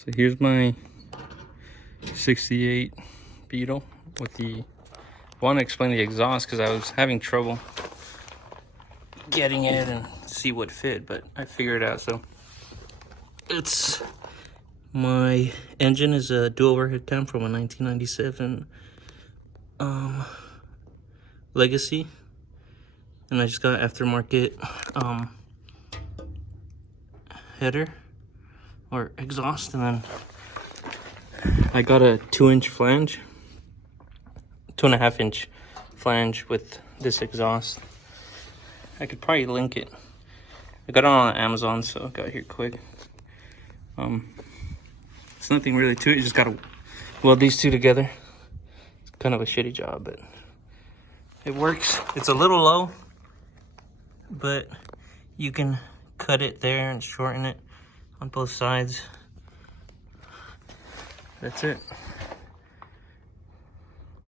So here's my 68 Beetle with the, I want to explain the exhaust because I was having trouble getting it and see what fit, but I figured it out. So it's, my engine is a dual overhead cam from a 1997 Legacy, and I just got aftermarket header or exhaust, and then I got a 2-inch flange, 2.5-inch flange with this exhaust. I could probably link it. I got it on Amazon, so I got here quick. It's nothing really to it. You just gotta weld these two together. It's kind of a shitty job, but it works. It's a little low, but you can cut it there and shorten it on both sides. That's it.